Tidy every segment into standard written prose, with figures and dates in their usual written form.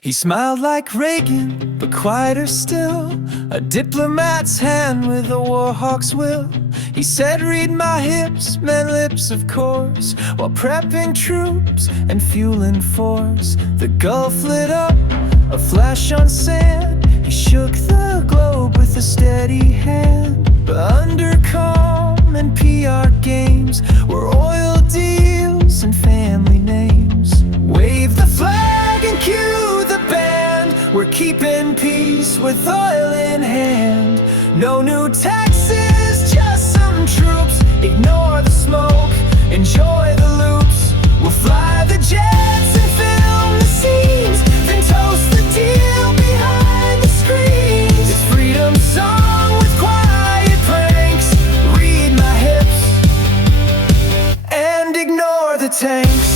He smiled like Reagan, but quieter still, a diplomat's hand with a warhawk's will. He said, read my hips, meant lips of course, while prepping troops and fueling force. The Gulf lit up, a flash on sand. He shook the globe with a steady hand. But under calm and PR games were oil deals and family names. Wave the flag and cue the band. We're keeping peace with oil in hand. No new taxes, just some troops. Ignore the smoke, enjoy the loops. We'll fly the jets and film the scenes, then toast the deal behind the screens. It's freedom's song with quiet pranks. Read my hips and ignore the tanks.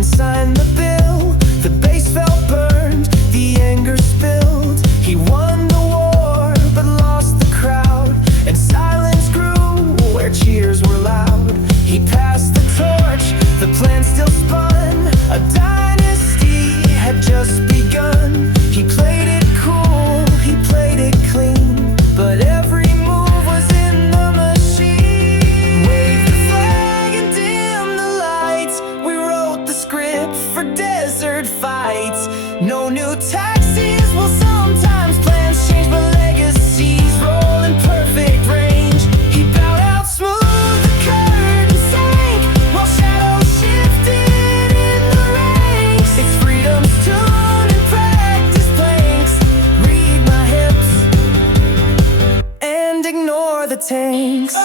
Signed the bill, the base felt burned, the anger spilled. He won the war, but lost the crowd, and silence grew where cheers were loud. He passed the torch, the plan still spun. A dynasty had just begun. He played it cool, he played it clean, but every move was in the machine. Wave the flag and dim the lights. We wrote the script for desert fights. No new taxis, well sometimes plans change, but legacies roll in perfect range. He bowed out smooth, the curtain sank, while shadows shifted in the ranks. It's freedom's tune and practice planks. Read my hips and ignore the tanks.